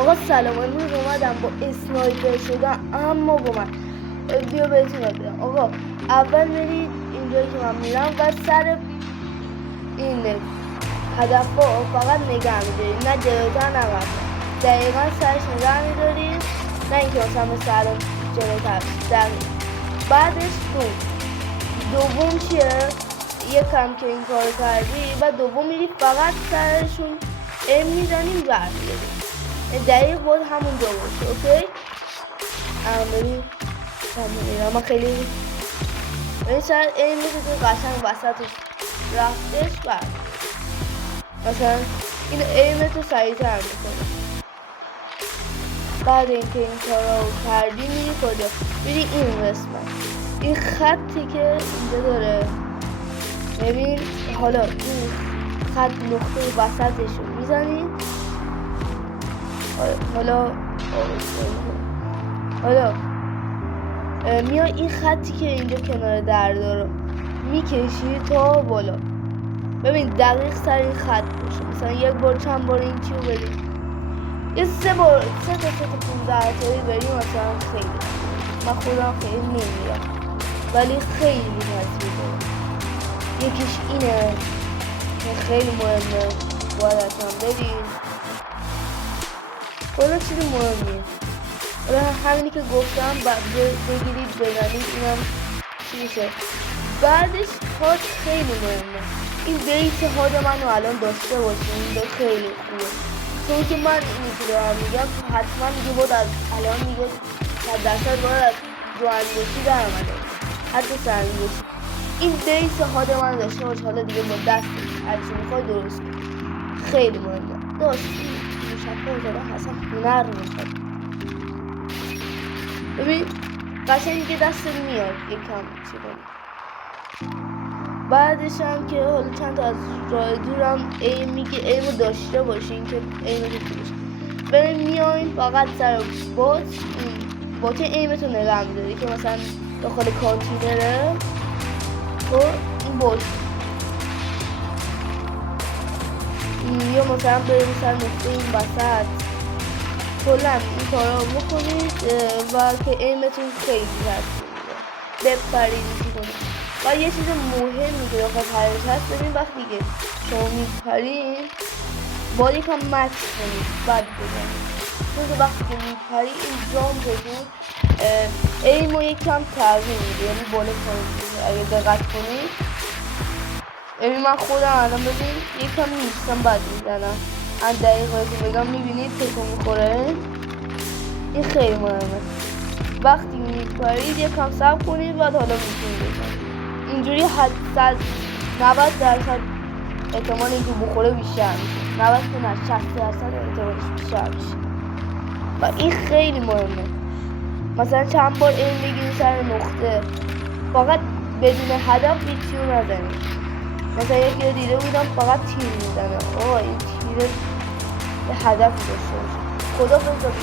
آقا سلام، امروز اومدم با اسنایپر شدن، اما با من بیا بهتون بگم. آقا اول برید اینجایی که من میرم و سر این هدف ها فقط نگه میدارید، نه جلوتر نه عقب‌تر، دقیقا سرش نگه میدارید، نه اینکه مثلا مثل الان جلوتر. بعدش دوم چیه؟ یکم که این کار کردی و دوم میری فقط سرشون میزنیم برمیداریم، دقیق بود همون جا باشه. اوکی؟ بریم من خیلی این سر این میشه که قشنگ وسطش رفتش بعد مثلا این ایمتو سریعتر میکنه. بعد اینکه این کارا رو کردی میری کجا؟ میری این قسمت، این خطی که اینجا داره، ببین حالا این خط نقطه وسطش رو میزنی. حالا میای این خطی که اینجا کنار در داره میکشی تا بالا، ببین دقیق سر این خط باشه. مثلا یک بار چند بار این چیو بریم، یه سه تا 15 تایی بریم مثلا. خیلی من خودم خیلی نمیرم ولی خیلی تصویر دارم. یکیش اینه خیلی مهمه، باید اصلا ببین کلا چیز مهمیه. همینی که گفتم بگیرید بزنید، اینم چیزه. بعدش هاد خیلی مهمه، این بیت هاد منو الان داشته باشیم، این خیلی خوبه، چون که من اینی که دارم میگم حتما دیگه بود از الان میگه 100% باید از دو انگشتی در آمده، حتی سه انگشتی. این بیت هاد منو داشته باش، حالا دیگه با دستش هرچی میخوای درست کن. خیلی مهمه داشت این مشکل زدن اصلا هنر میخواد. ببین قشنگ که دست میاد یکم چی کنی. بعدش هم که حالا چند تا از راه دورم میگه ایمو داشته باشین که ایمو داشته باشین. ببین میاین فقط سر با که ایمتو نگه میداری که مثلا داخل کانتینره و این باش، یا مثلا بریم سر نقطه این وسط. کلا این کارا رو بکنید و که ایمتون خیلی تاثیر میده، بپرید چی کنید. و یه چیز مهمی که داخل پرش هست، ببین وقتی که شما میپرید باید یکم مکس کنید بعد بزنید، چون که وقتی که میپرید این جامپتون ایمو یکم تغییر میده، یعنی بالا پایین میده. اگه دقت کنید ببین من خودم الان ببین یکم نیستم بعد میزنم، از دقیقه که بگم میبینید تکون میخوره. این خیلی مهمه، وقتی میپرید یکم صبر کنید بعد حالا میتونید بزنید. اینجوری 90% احتمال اینکه بخوره بیشتر میشه، 90 که نه 60% احتمالش بیشتر میشه و این خیلی مهمه. مثلا چند بار این بگیرید سر نقطه، فقط بدون هدف هیچی رو نزنید. مثلا یکی رو دیده بودم فقط تیر میزنه، این تیر به هدف داشته باشه. خدا بزرگ